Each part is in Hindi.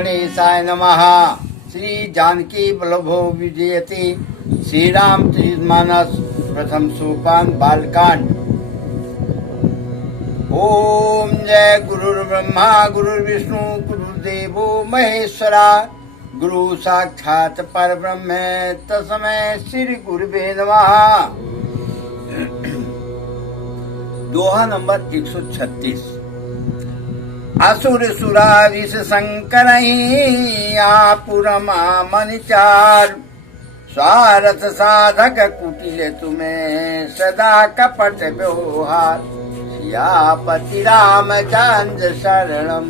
गणेशाय नमः। श्री जानकी वल्लभो विजयते। श्री रामचरितमानस प्रथम सोपान बालकांड। ओम जय गुरुर्ब्रह्मा गुरुर्विष्णु गुरुर्देवो महेश्वरा। गुरु साक्षात परब्रह्म तस्मै श्री गुरुवे नमः। दोहा नंबर 136। असुर सुरा विष संकर आपुरमा मन चार। स्वार्थ साधक कुटिल तुम्हें सदा कपट व्यवहार। सियापति रामचंद्र शरणम।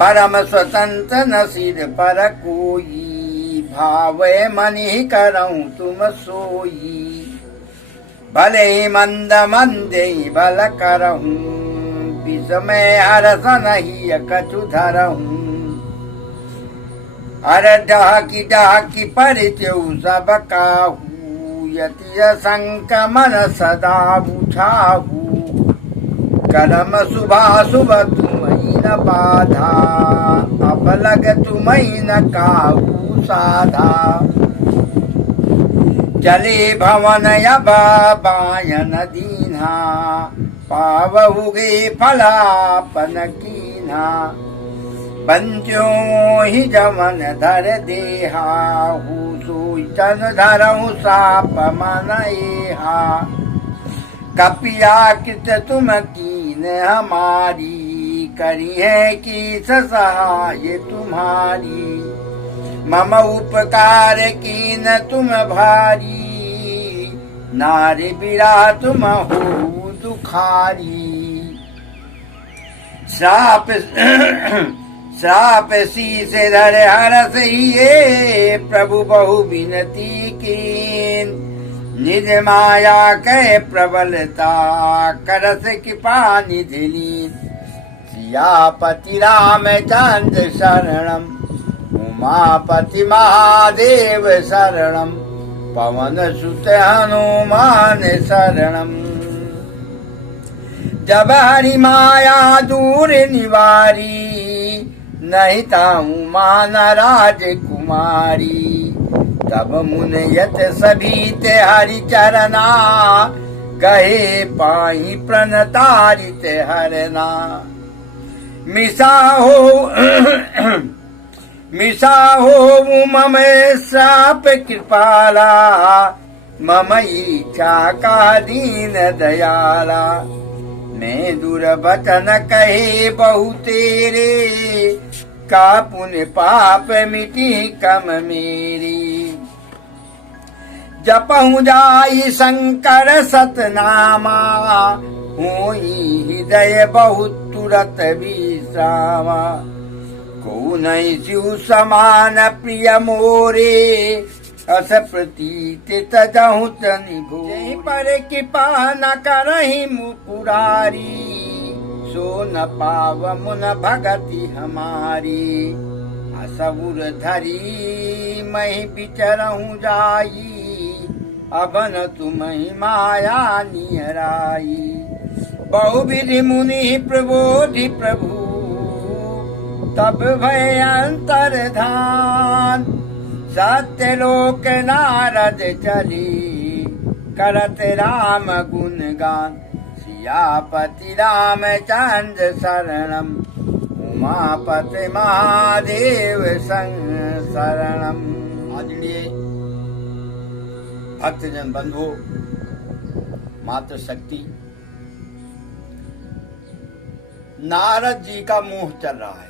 परम स्वतंत्र न सिर पर कोई। भावे मनि करऊं तुम सोई। भले ही मंद मंदे भल करऊं। विषमय हरस नहीं कछु धरऊं। हर डाकी परित्यु सब काहू। यति संक मन सदा बुझाहू। कर्म शुभ तुम्हि न बाधा। अब लग तुम्हि न काहू साधा। चले भवन अब बायन दीन्हा। पावहुगे फलापन कीन्हा। पंचो ही जमन धर देहाहू। सोई तन धरहु साप मन एहा। कपिया कृत तुम कीन हमारी। करी है की सहाय तुम्हारी। मम उपकार कीन तुम भारी। नारी बिरा तुम हो दुखारी। श्राप शीस धर हरस हिये। प्रभु बहु विनती कीन। निज माया कै प्रबलता। करस कृपा निधि लीन। सियापति रामचंद्र शरणम। उमापति महादेव शरणम। पवन सुत हनुमान शरणम। जब हरि माया दूर निवारी। नहीं ताऊ मान राजकुमारी। तब मुनयत सभी ते हरि चरना। गहे पाही प्रणतारित हरना। मिसा हो मम श्राप कृपाला। मम इच्छा का दीन दयाला। मैं दुर्वचन कहे बहु तेरे। का पुण्य पाप मिटी कम मेरी। जपहु जाई शंकर सतनामा। होई हृदय बहुत तुरत विश्रामा। को नहीं शिव समान प्रिय मोरे। अस प्रतीत तजहु तनि भोरे। पर कृपा न करहि मुकुरारी। सो न पाव मुन भगति हमारी। असुर धरी महि बिचरहु जाई। अब न तुम्हि माया निहराई। बहुविधि मुनि प्रबोधि प्रभु। तब भय अंतर ध्यान। सत्यलोक नारद चली। करत राम गुण गान। सियापति रामचंद्र शरणम। उमापति महादेव शरणम। आदरणीय भक्तजन बंधु मातृशक्ति। नारद जी का मोह चल रहा है।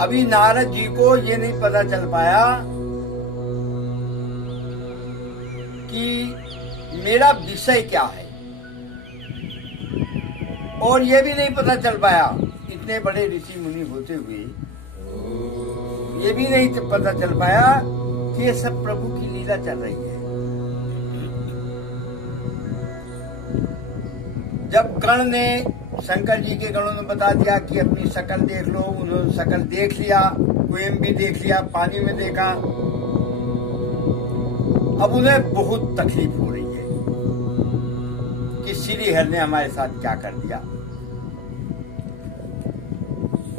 अभी नारद जी को ये नहीं पता चल पाया कि मेरा विषय क्या है। और ये भी नहीं पता चल पाया इतने बड़े ऋषि मुनि होते हुए ये भी नहीं पता चल पाया कि ये सब प्रभु की लीला चल रही है। जब गण ने शंकर जी के गणों ने बता दिया कि अपनी शकल देख लो। उन्होंने शकल देख लिया। स्वयं भी देख लिया। पानी में देखा। अब उन्हें बहुत तकलीफ हो रही है कि श्रीहरि ने हमारे साथ क्या कर दिया।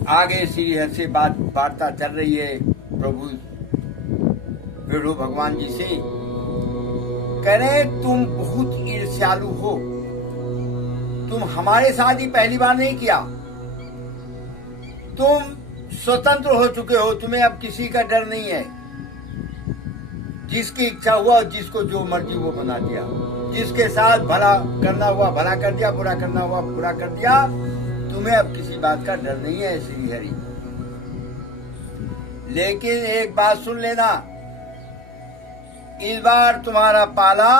आगे श्रीहरि से वार्ता चल रही है प्रभु विष्णु भगवान जी से। कह रहे तुम बहुत ईर्ष्यालु हो, तुम हमारे साथ ही पहली बार नहीं किया, तुम स्वतंत्र हो चुके हो, तुम्हें अब किसी का डर नहीं है। जिसकी इच्छा हुआ, जिसको जो मर्जी वो बना दिया, जिसके साथ भला करना हुआ भला कर दिया, बुरा करना हुआ बुरा कर दिया। तुम्हें अब किसी बात का डर नहीं है श्री हरि। लेकिन एक बात सुन लेना, इस बार तुम्हारा पाला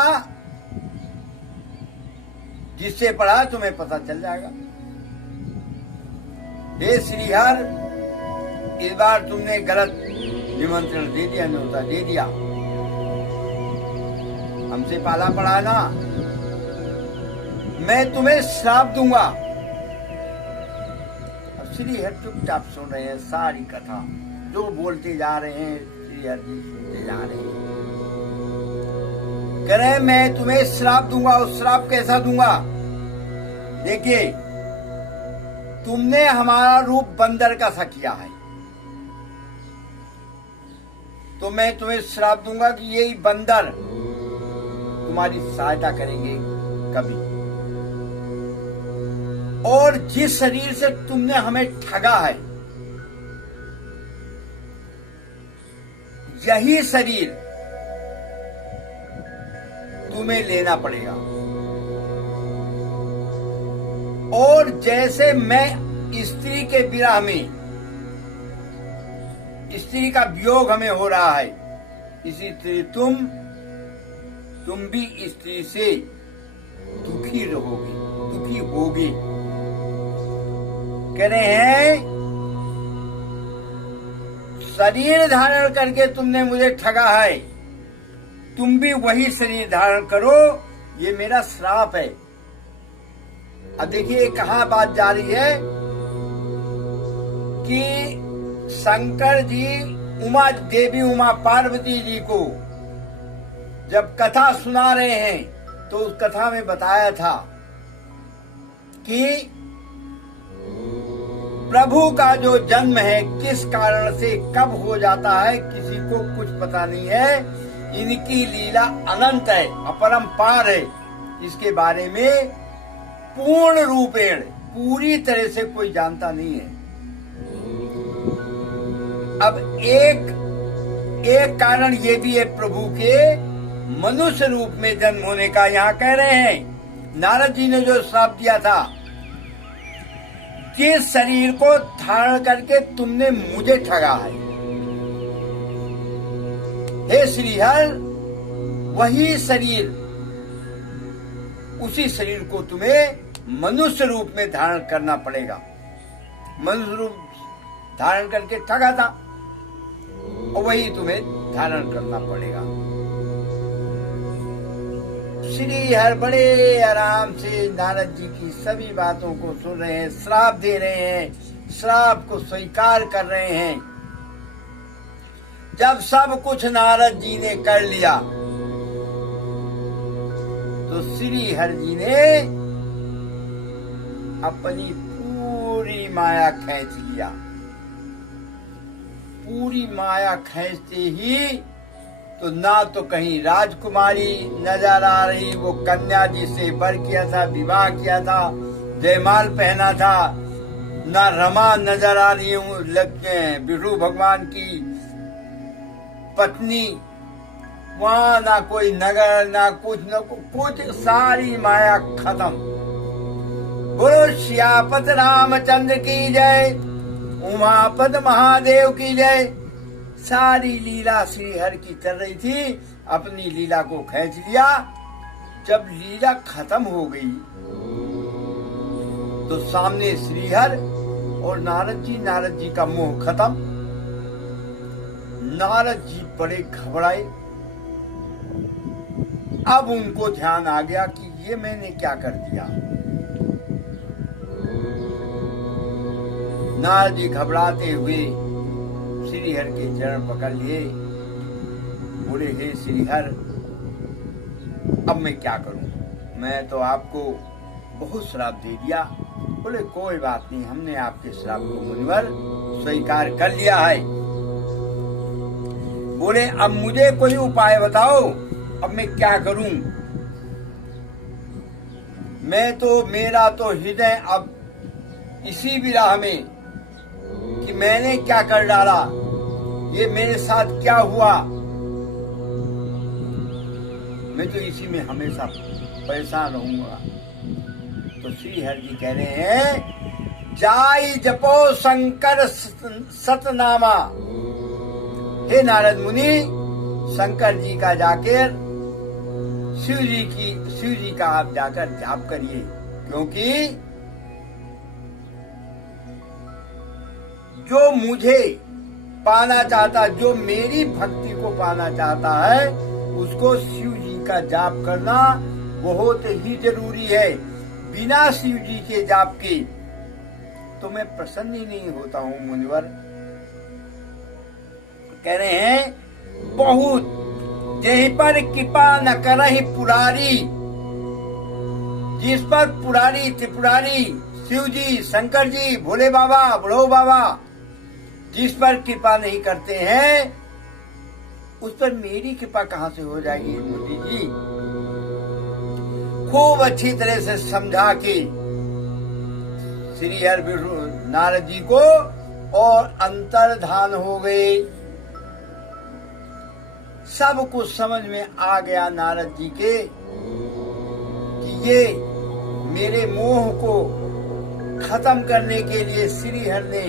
जिससे पढ़ा तुम्हें पता चल जाएगा। हे श्रीहर, इस बार तुमने गलत निमंत्रण दे दिया, न्योता दे दिया, हमसे पाला पड़ा ना, मैं तुम्हें श्राप दूंगा। अब श्रीहर चुपचाप सुन रहे हैं सारी कथा, जो बोलते जा रहे हैं श्रीहर जी सुनते जा रहे हैं। कह रहे मैं तुम्हें श्राप दूंगा। और श्राप कैसा दूंगा? देखिए, तुमने हमारा रूप बंदर का सा किया है, तो मैं तुम्हें श्राप दूंगा कि यही बंदर तुम्हारी सहायता करेंगे कभी। और जिस शरीर से तुमने हमें ठगा है, यही शरीर तुम्हें लेना पड़ेगा। और जैसे मैं स्त्री के विरह में, स्त्री का वियोग हमें हो रहा है, इसी तरह तुम भी स्त्री से दुखी रहोगे, दुखी होगे। कह रहे हैं शरीर धारण करके तुमने मुझे ठगा है, तुम भी वही शरीर धारण करो, ये मेरा श्राप है। अब देखिए कहाँ बात जा रही है कि शंकर जी उमा देवी उमा पार्वती जी को जब कथा सुना रहे हैं, तो उस कथा में बताया था कि प्रभु का जो जन्म है किस कारण से कब हो जाता है किसी को कुछ पता नहीं है। इनकी लीला अनंत है, अपरंपार है, इसके बारे में पूर्ण रूपेण पूरी तरह से कोई जानता नहीं है। अब एक कारण ये भी है प्रभु के मनुष्य रूप में जन्म होने का। यहाँ कह रहे हैं नारद जी ने जो श्राप दिया था, जिस शरीर को धारण करके तुमने मुझे ठगा है, हे श्रीहर, वही शरीर, उसी शरीर को तुम्हें मनुष्य रूप में धारण करना पड़ेगा। मनुष्य रूप धारण करके ठगा था, और वही तुम्हें धारण करना पड़ेगा। श्रीहर बड़े आराम से नारद जी की सभी बातों को सुन रहे हैं, श्राप दे रहे हैं, श्राप को स्वीकार कर रहे हैं। जब सब कुछ नारद जी ने कर लिया, तो श्रीहर जी ने अपनी पूरी माया खींच लिया। पूरी माया खींचते ही तो ना तो कहीं राजकुमारी नजर आ रही, वो कन्या जिससे वर किया था, विवाह किया था, जयमाल पहना था, ना रमा नजर आ रही हूँ विष्णु भगवान की पत्नी, वहां ना कोई नगर, ना कुछ, सारी माया खत्म। बोलो श्यापत रामचंद्र की जय, उमापद महादेव की जय। सारी लीला श्रीहर की चल रही थी, अपनी लीला को खींच लिया। जब लीला खत्म हो गई, तो सामने श्रीहर और नारद जी का मोह खत्म। नारद जी बड़े घबराए। अब उनको ध्यान आ गया कि ये मैंने क्या कर दिया। नारद जी घबराते हुए श्रीहर के चरण पकड़ लिए, बोले हे श्रीहर, अब मैं क्या करूं? मैं तो आपको बहुत श्राप दे दिया, बोले कोई बात नहीं, हमने आपके श्राप को मुनिवर स्वीकार कर लिया है। बोले अब मुझे कोई उपाय बताओ, अब मैं क्या करूं? मेरा तो हृदय अब इसी विरह में कि मैंने क्या कर डाला, ये मेरे साथ क्या हुआ, मैं तो इसी में हमेशा परेशान रहूंगा। तो श्री हरि जी कह रहे हैं, जाई जपो शंकर सतनामा। हे नारद मुनि, शंकर जी का जाकर शिव जी का आप जाकर जाप करिए, क्योंकि जो मुझे पाना चाहता, जो मेरी भक्ति को पाना चाहता है, उसको शिव जी का जाप करना बहुत ही जरूरी है। बिना शिव जी के जाप के तो मैं प्रसन्न ही नहीं होता हूँ मुनिवर। कह रहे हैं, बहुत यहीं पर कृपा न करहि पुरारी, जिस पर पुरारी त्रिपुरारी शिव जी, शंकर जी, भोले बाबा, बड़ो बाबा जिस पर कृपा नहीं करते हैं, उस पर मेरी कृपा कहां से हो जाएगी मोदी जी? खूब अच्छी तरह से समझा के श्री हरि विष्णु नारद जी को और अंतर्धान हो गए। सब कुछ समझ में आ गया नारद जी के कि ये मेरे मोह को खत्म करने के लिए श्री हरि ने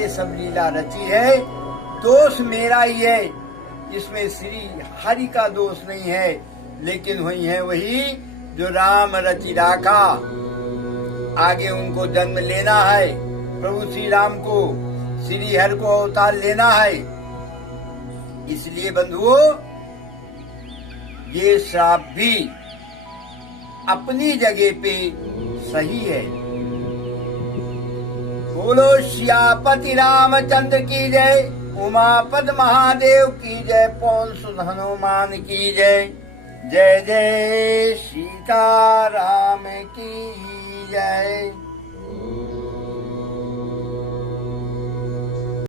ये सब लीला रची है। दोष मेरा ही है, इसमें श्री हरि का दोष नहीं है, लेकिन वही है वही जो राम रचि राखा। आगे उनको जन्म लेना है, प्रभु श्री राम को, श्री हरि को अवतार लेना है। इसलिए बंधुओं, ये श्राप भी अपनी जगह पे सही है। बोलो श्यापति रामचंद्र की जय, उमापद महादेव की जय, पवन सुत हनुमान की जय। जय जय सीता राम की जय।